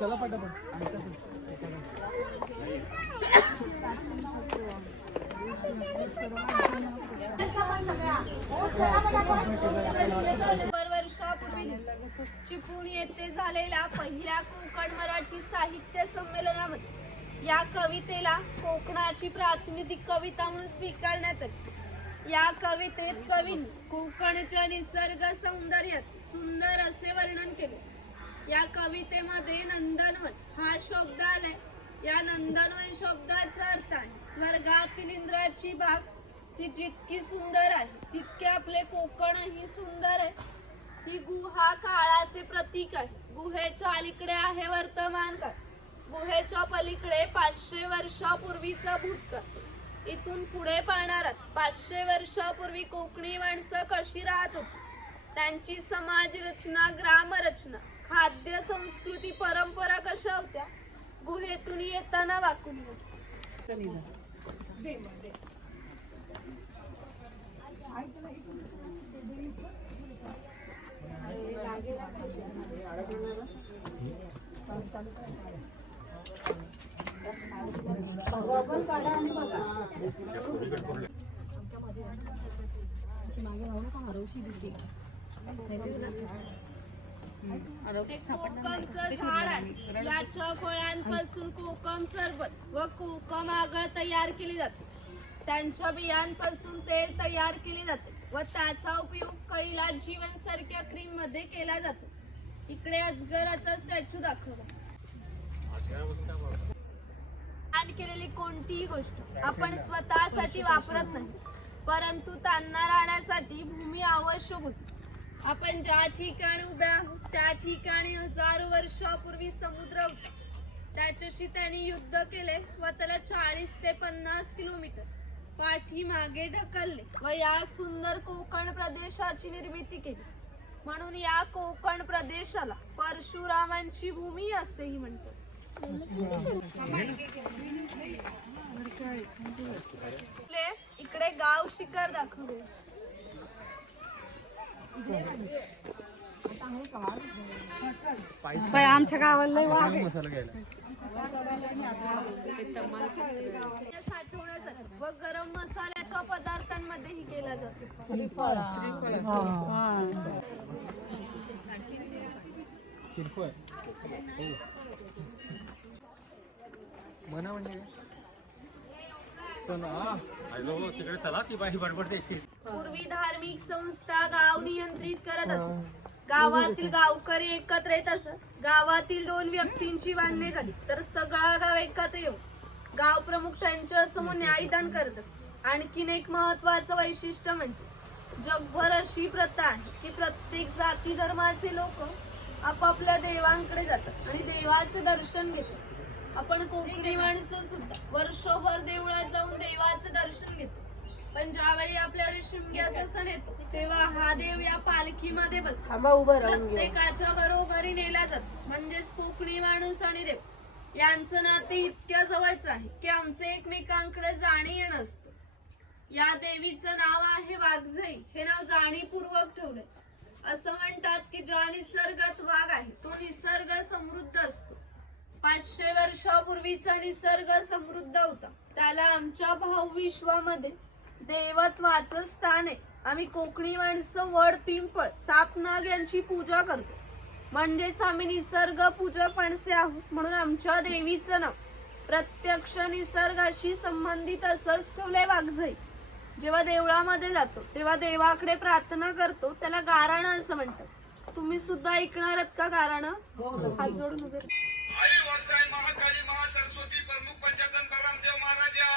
चला पटापट. वर्षापूर्वी चिपळूण येथे झालेल्या पहिल्या कोकण मराठी साहित्य संमेलनामध्ये या कवितेला कोकणाची प्रातिनिधिक कविता म्हणून स्वीकारण्यात आली. या कवितेत कवींनी कोकणच्या निसर्ग सौंदर्यात सुंदर असे वर्णन केले. या कवितेमध्ये नंदनवन हा शब्द आलाय. या नंदनवन शब्दाचा अर्थ आहे स्वर्गातील इंद्राची बाग. ती जितकी सुंदर आहे तितके आपले कोकणही सुंदर आहे. ही गुहा काळाचे प्रतीक आहे. गुहेच्या अलीकडे आहे वर्तमान काळ. गुहेच्या पलीकडे 500 वर्षापूर्वीचा भूतकाळ. इथून पुढे पाहणारा 500 वर्षापूर्वी कोकणी माणसं कशी राहत होती, त्यांची समाज रचना, ग्राम रचना, खाद्य संस्कृती, परंपरा कशा होत्या, गुहेतून येताना वाकून कोकमचं झाड आहे. याच्या फळांपासून कोकम सरबत व कोकम आगळ तयार केली जाते. त्यांच्या बियांपासून तेल तयार केले जाते व त्याचा उपयोग कैलास जीवन सारख्या क्रीम मध्ये केला जातो. इकडे अजगराचा स्टॅच्यू दाखवला. दान केलेली कोणतीही गोष्ट आपण स्वतःसाठी वापरत नाही, परंतु त्यांना राहण्यासाठी भूमी आवश्यक होती. आपण ज्या ठिकाणी उभे आहोत त्या ठिकाणी हजारो वर्षापूर्वी समुद्र होता. त्याच्याशी त्यांनी युद्ध केले व त्याला 40 ते 50 किलोमीटर पाठीमागे ढकलले व या सुंदर कोकण प्रदेशाची निर्मिती केली. म्हणून या कोकण प्रदेशाला परशुरामांची भूमी असेही म्हणतात. इकडे गाव शिखर दाखवले. आमच्या गावाला साठवण्यासाठी व गरम मसाल्याच्या पदार्थांमध्येही केला जातो. पूर्वी धार्मिक संस्था गाव नियंत्रित करत असत. गावातील गावकरी एकत्र येत असत. गावातील 2 व्यक्तींची भांडणे झाली तर सगळा गाव एकत्र येऊन गाव प्रमुख त्यांच्या समोर न्यायदान करत असत. आणखीन एक महत्वाचं वैशिष्ट्य म्हणजे जगभर अशी प्रथा आहे की प्रत्येक जाती धर्माचे लोक आपापल्या देवांकडे जातात आणि देवाचे दर्शन घेतात. आपण कोकणी माणसं सुद्धा वर्षभर देवळात जाऊन देवाचे दर्शन घेतो. पण ज्यावेळी आपल्याकडे शिमग्याचा सण येतो तेव्हा हा देव या पालखीमध्ये बसतो. प्रत्येकाच्या घरोघरी नेला जातो. म्हणजेच कोकणी माणूस आणि देव यांचं नाते इतक्या जवळचं आहे की आमचे एकमेकांकडे जाणे येणं असतं. या देवीचं नाव आहे वाघजाई. हे नाव जाणीवपूर्वक ठेवलंय. असं म्हणतात की ज्या निसर्गात वाघ आहे तो निसर्ग समृद्ध असतो. 500 वर्षापूर्वीचा निसर्ग समृद्ध होता. त्याला आमच्या भावविश्वामध्ये देवत्वाचं स्थान आहे. आम्ही कोकणी माणसं वड, पिंपळ, साप, नाग यांची पूजा करतो. म्हणजेच आम्ही निसर्ग पूजक माणसे आहोत. म्हणून आमच्या देवीचं नाव प्रत्यक्ष निसर्गाशी संबंधित असंच ठेवलंय वाघजाई. जेव्हा देवळामध्ये जातो तेव्हा देवाकडे प्रार्थना करतो, त्याला गाराणं असं म्हणतात. तुम्ही सुद्धा ऐकणार आहात का गाराणं? हात जोडून उभे. आई वाघजाई महाकाली महासरस्वती प्रमुख पंचायतन बरामदेव महाराजा.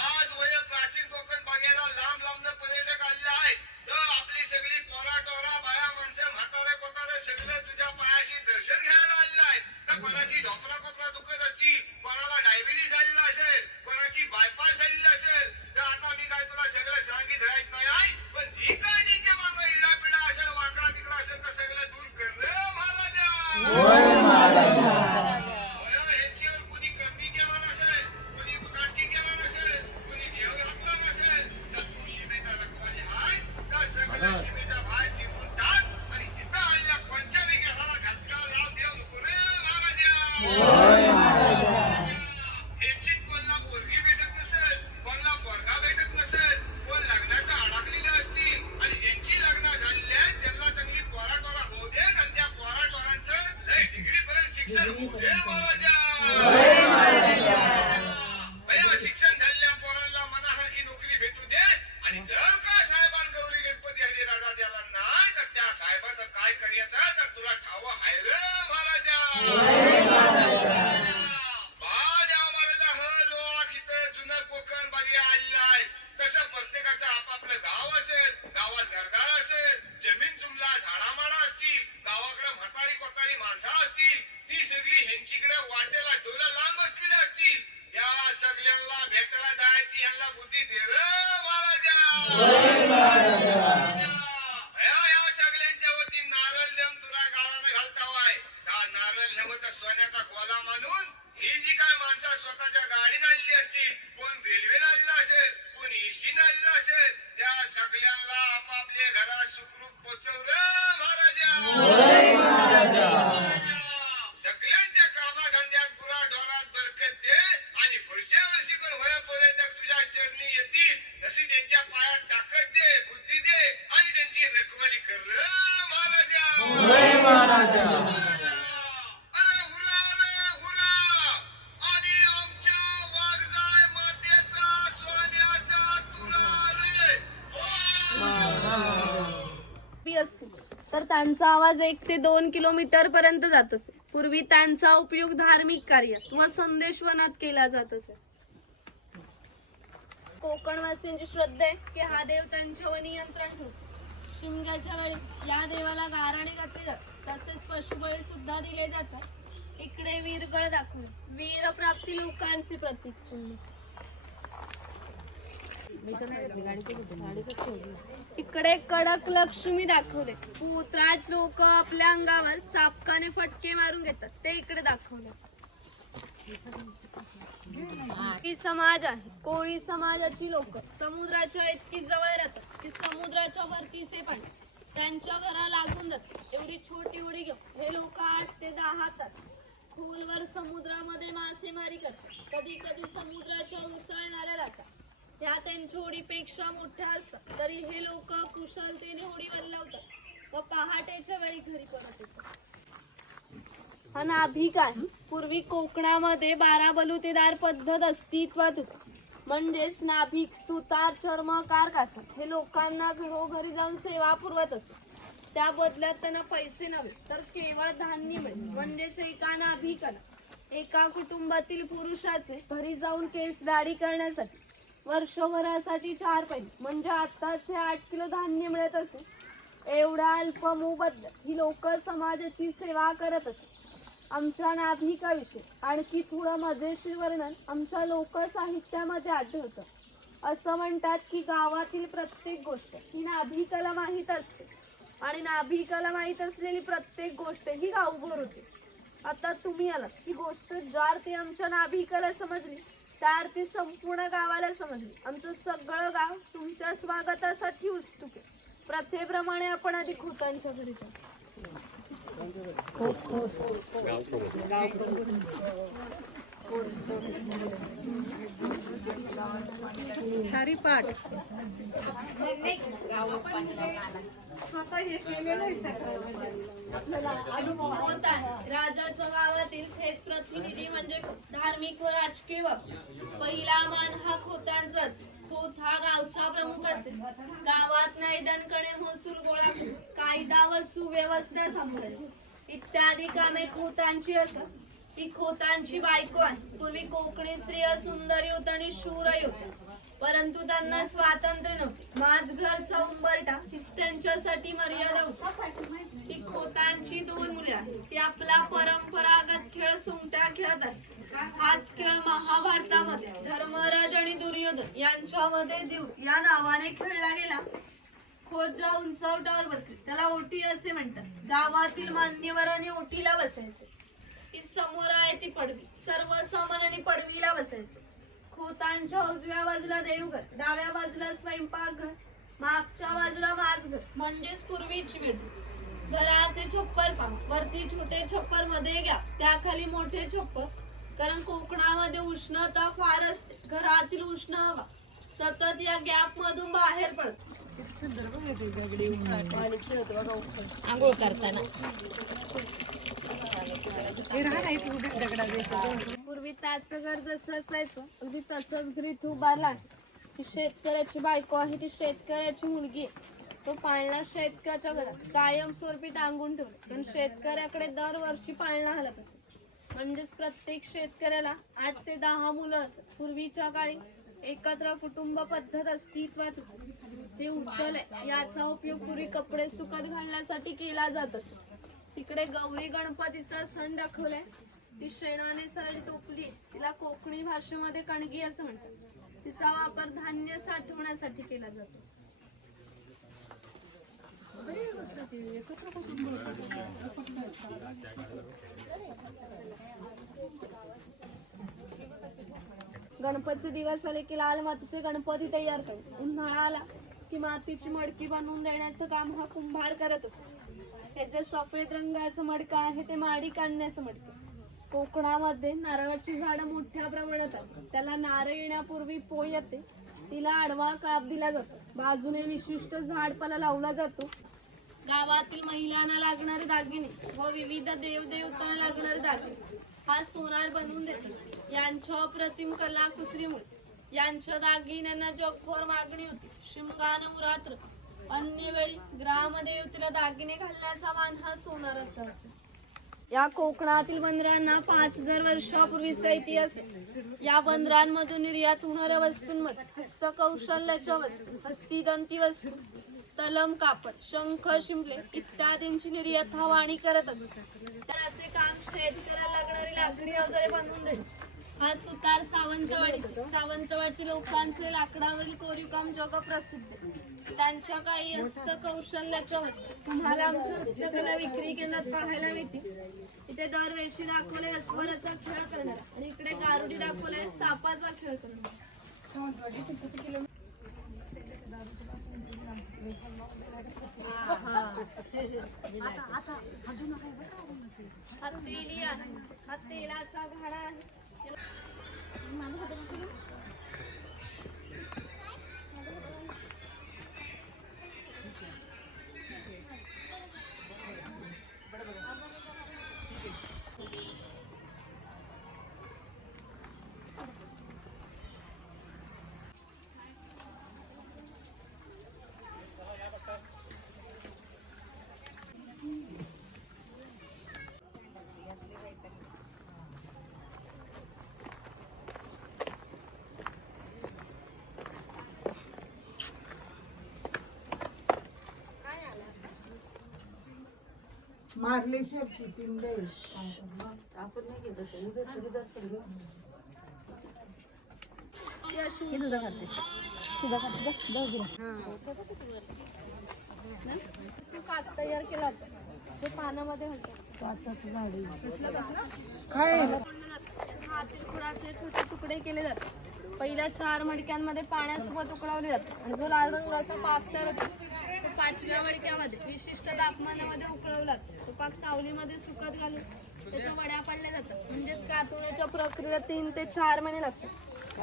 आज वय प्राचीन कोकण भागाला लांब लांब पर्यटक आलेले आहेत. तर आपली सगळी पोरा टोरा बाया माणसं म्हातारे कोतारे सगळे तुझ्या पायाशी दर्शन घ्यायला आलेले आहेत. तर कोणाची ढोपरा कोपरा दुखत असती, कोणाला डायबिटीज झालेला असेल, कोणाची बायपास झालेली असेल, तर आता मी काय तुला सगळं सांगित राहत नाही आहे. पण जी काय तिच्या मागं इडापिडा असेल, वाकडा तिकडा असेल तर सगळं दूर कर रे महाराजा. ह्याच्यावर कुणी कमी केला नसेल, कुणी काठी केला नसेल, कुणी देव घातला नसेल, तर तू शिमेचा रखवाली आहेस. तर सगळ्या शिमेचा भाग जिंकून टाक आणि तिथं आलेल्या पंचविघ्याला घातला लाव. ह्यांची कोणला पोरगी भेटत नसेल, कोणला पोरगा भेटत नसेल, कोण लग्नाचं अडकलेलं असतील आणि ज्यांची लग्न झालेली आहेत त्यांना चांगली पोराटोरा होऊ दे आणि त्या पोराटोरांचं लय डिग्री पर्यंत शिक्षण होऊ दे महाराजा. भया शिक्षण झालेल्या पोरांना मनासारखी नोकरी भेटू दे आणि जर का साहेबान गौरी गणपती हरी राजा द्याला नाही तर त्या साहेबाचं काय करायचं तर तुला ठाव हाय रे महाराजा. जुनं कोकण बागी आलेलं आहे तसं प्रत्येकाचं आपापलं गाव असेल, गावात घरदार असेल, जमीन जुमला झाडामाडा असतील, गावाकडे म्हातारी कोतारी माणसं असतील, ती सगळी ह्यांचीकडे वाटेला डोला लांब बसलेली असतील. या सगळ्यांना भेटायला जायची ह्यांना बुद्धी दे रे महाराजा. या सगळ्यांच्या वती नारळ लेम तुला गाळानं घालतावाय. त्या नारळ लेमचा सोन्याचा गोला मानून ही जी काय माणसं स्वतःच्या गाडीने आलेली असतील, कोण रेल्वेने आलेलं असेल, कोण एसटीने आलेलं असेल, त्या सगळ्यांना आपापल्या घरात सुखरूप पोचव रे महाराजा. सगळ्यांच्या कामाधंद्यात गुराढोरात बरकत दे आणि पुढच्या वर्षी पण होय पर्यटक तुझ्या चरणी येतील तशी त्यांच्या पायात ताकद दे, बुद्धी दे आणि त्यांची रखवाली कर रे महाराजा. अरे हुरा रे हुरा आणि आमच्या वाघजाय मातेचा सोन्याचा तुरा रे. असतील तर त्यांचा आवाज 1 ते 2 किलोमीटर पर्यंत जात असे. पूर्वी त्यांचा उपयोग धार्मिक कार्य व संदेशवनात केला जात असे. कोकणवासीयांची श्रद्धा आहे की हा देव त्यांच्यावर नियंत्रण ठेवतो. शिमग्याच्या वेळी या देवाला गाराणे घातले जातात, तसेच पशुबळी सुद्धा दिले जातात. इकडे वीरगळ दाखवले, वीर प्राप्ती लोकांचे प्रतीक चिन्ह. इकडे कडक लक्ष्मी दाखवले, पुत्राज लोक आपल्या अंगावर चापकाने फटके मारून घेतात, ते इकडे दाखवले. ही समाज आहे, कोळी समाजाची लोक समुद्राच्या इतकी जवळ राहतात की समुद्राच्या वरतीचे पाणी त्यांच्या घरा लागून जाते. एवढी छोटी उडी घेऊन हे लोक 8 ते 10 तास खोलवर समुद्रामध्ये मासेमारी करतात. कधी कधी समुद्राच्या उसळणाऱ्या लाटा ह्या त्यांच्या होडीपेक्षा मोठ्या असतात, तरी हे लोक कुशलतेने होडी वल्लवतात व पहाटेच्या वेळी घरी परत येतात. हा नाभिक आहे. पूर्वी कोकणामध्ये 12 बलुतेदार पद्धत अस्तित्वात होती. म्हणजेच नाभिक, सुतार, चर्मकार, कासा हे लोकांना घरोघरी जाऊन सेवा पुरवत असत. त्या बदल्यात त्यांना पैसे नव्हे तर केवळ धान्य मिळेल. म्हणजेच एका नाभिकाला एका कुटुंबातील पुरुषाचे घरी जाऊन केस दाढी करण्यासाठी वर्षभरासाठी 4 पैसे म्हणजे आताचे 8 किलो धान्य मिळत असे. एवढा अल्प मोबदल्यात ही लोक समाजाची सेवा करत असत. आमच्या नाभिकाविषयी आणखी थोडं मजेशीर वर्णन आमच्या लोकसाहित्यामध्ये आढळतं. असं म्हणतात की गावातील प्रत्येक गोष्ट ही नाभिकाला माहीत असते आणि नाभिकाला माहीत असलेली प्रत्येक गोष्ट ही गावभर होते. आता तुम्ही आलात ही गोष्ट ज्या अर्थी आमच्या नाभिकाला समजली त्या अर्थी संपूर्ण गावाला समजली. आमचं सगळं गाव तुमच्या स्वागतासाठी उत्सुक आहे. प्रथेप्रमाणे आपण आधी खोतांच्या घरी जाऊ. सारी पाठ राजाच्या गावातील थेट प्रतिनिधी म्हणजे धार्मिक व राजकीय पहिला मान हा खोतांचा असेल. खोत हा गावचा प्रमुख असेल. गावात नैदनकडे महसूल गोळा करून कायदा व सुव्यवस्था सांभाळणे इत्यादी कामे खोतांची असत. ही खोतांची बायको आहे. पूर्वी कोकणी स्त्रिया सुंदरी होत्या आणि शूरही होत्या, परंतु त्यांना स्वातंत्र्य नव्हते. माझ घरचा उंबरठा हीच त्यांच्यासाठी मर्यादा होती. ही खोतांची 2 मुले आहेत. ती आपला परंपरागत खेळ सुंगट्या खेळत आहेत. हाच खेळ महाभारतामध्ये धर्मराज आणि दुर्योधन यांच्यामध्ये देव या नावाने खेळला गेला. खोत ज्या उंचवट्यावर बसली त्याला ओटी असे म्हणतात. गावातील मान्यवरांनी ओटीला बसायचे. ही समोर आहे ती पडवी. सर्वसामान्यांनी पडवीला बसायचे. खोतांच्या उजव्या बाजूला देवघर, डाव्या बाजूला स्वयंपाकघर, मागच्या बाजूला माझघर म्हणजेच पूर्वीची वेळ. घराचे छप्पर पहा, वरती छोटे छप्पर मध्ये घ्या, त्याखाली मोठे छप्पर. कारण कोकणामध्ये उष्णता फार असते, घरातील उष्ण हवा सतत या गॅप मधून बाहेर पडते. आंघोळ करताना पूर्वी त्याचं घर जसं असायचं अगदी तसंच घर इथे उभारला आहे. ही शेतकऱ्याची बायको आहे, ती शेतकऱ्याची मुलगी आहे. तो पाळणा शेतकऱ्याच्या घरात कायमस्वरूपी टांगून ठेवला, पण शेतकऱ्याकडे दरवर्षी पाळणा हलत असे. म्हणजेच प्रत्येक शेतकऱ्याला 8 ते 10 मुलं असत. पूर्वीच्या काळी एकत्र कुटुंब पद्धत अस्तित्वात होती. हे उचल आहे, याचा उपयोग पूर्वी कपडे सुकत घालण्यासाठी केला जात असे. तिकडे गौरी गणपतीचा सण दाखवलाय. ती शेणाने सरळ टोपली, तिला कोकणी भाषेमध्ये कणगी असं म्हणतात. तिचा वापर धान्य साठवण्यासाठी केला जातो. गणपतीचे दिवस आले की लाल मातीचे गणपती तयार करणे. उन्हाळा आला की मातीची मडकी बनवून देण्याचं काम हा कुंभार करत असतो. हे जे सफेद रंगाचं मडकं आहे ते माडी काढण्याचं मडकं. कोकणामध्ये नारळाची झाडं मोठ्या प्रमाणात आहेत. त्याला नारळ येण्यापूर्वी पोळ येते, तिला आडवा काप दिला जातो. बाजूने विशिष्ट झाडपाला लावला जातो. गावातील महिलांना लागणारे दागिने व विविध देवदेवतांना लागणारे दागिने हा सोनार बनवून देतात. यांच्या अप्रतिम कला कुसरीमुळे यांच्या दागिन्यांना जगभर मागणी होती. शिमगानवरात्र अन्य वेळी ग्रामदेवतेला दागिने घालण्याचा मान हा सोनाराचा असे. या कोकणातील बंदरांना 5000 वर्षापूर्वीचा इतिहास आहे. या बंदरांमधून निर्यात होणाऱ्या वस्तूंमध्ये हस्तकौशल्याच्या वस्तू, हस्तिदंती वस्तू, तलम कापड, शंख, शिंपले इत्यादींची निर्यात हा वाणी करत असते. त्याचे काम शेतकऱ्याला लागणारी लाकडी वगैरे बनवून देणे. हा सुतार सावंतवाडीचे. सावंतवाडी लोकांचे लाकडावरील कोरीवकाम जगप्रसिद्ध. त्यांच्या काही हस्तकौशल्याच्या वस्तू तुम्हाला आमच्या हस्तकला विक्री केंद्रात पाहायला मिळतील. इथे दरवेळी दाखवले अस्वराचा खेळ करणार आणि इकडे गारुडी दाखवलाय सापाचा खेळ करणार. हा तेली आहे, हा तेलाचा घाडा आहे. मार्लेश्वरची पिंड आहे. कात तयार केला जो पानामध्ये काताचं झाड हातील खुराचे छोटे तुकडे केले जातात. पहिल्या 4 मडक्यांमध्ये पाण्यासोबत उकळवले जातात आणि जो लाल रंगाचा पाक तयार होतो तो 5व्या मडक्यामध्ये विशिष्ट तापमानामध्ये उकळवला जातो. तो पाक सावलीमध्ये सुकत घालून त्याच्या वड्या पाडल्या जातात. म्हणजेच कातवण्याच्या प्रक्रियेला 3 ते 4 महिने लागतात.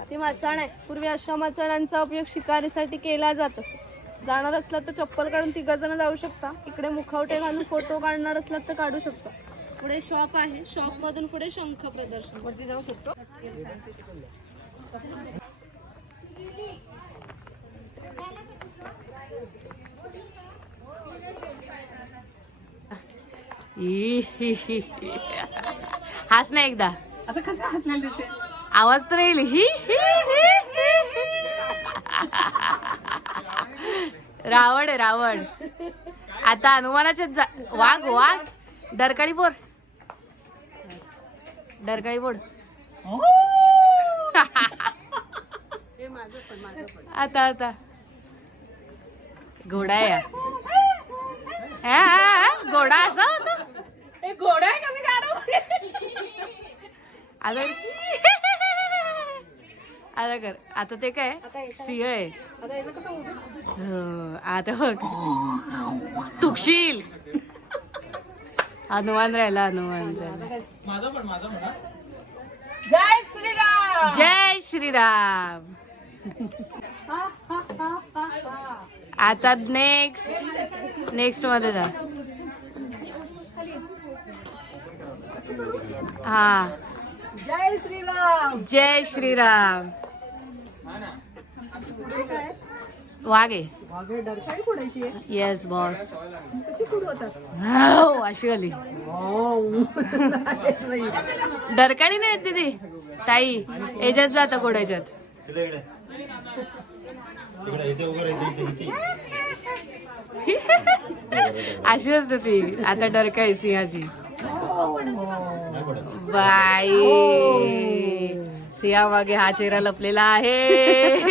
ती माचाण आहे. पूर्वी अशा माचाणांचा उपयोग शिकारीसाठी केला जात असे. जाणार असला तर चप्पल काढून 3 जण जाऊ शकता. इकडे मुखवटे घालून फोटो काढणार असला तर काढू शकता. पुढे शॉप आहे, शॉप मधून पुढे शंख प्रदर्शन वरती जाऊ शकतो. हास ना एकदा. आता कसं हसणार दिसे? आवाज तर येईल. रावण आहे रावण. आता हनुमानाच्या वाघ वाघ डरकाळी बोर डरकाळी बोर्ड. आता आता घोडा आहे. घोडा असा होता. घोडा आहे का मी गाडव? आता कर. आता ते काय सिंह आहे. आता बघ तुकशील. हनुमान राहिला. जय श्रीराम. जय श्रीराम. आता नेक्स्ट मध्ये जा. हा. जय श्रीराम. जय श्रीराम. वागे. डरकाळी फोडायची आहे. Yes boss. कशी फोडवतात? अशी आली. डरकाळी नाही येते ती ताई. याच्यात जाता कोड्याच्यात. अशी असते ती. आता डरकाळी सिंहाची. बाई सिंहा मागे हा चेहरा लपलेला आहे.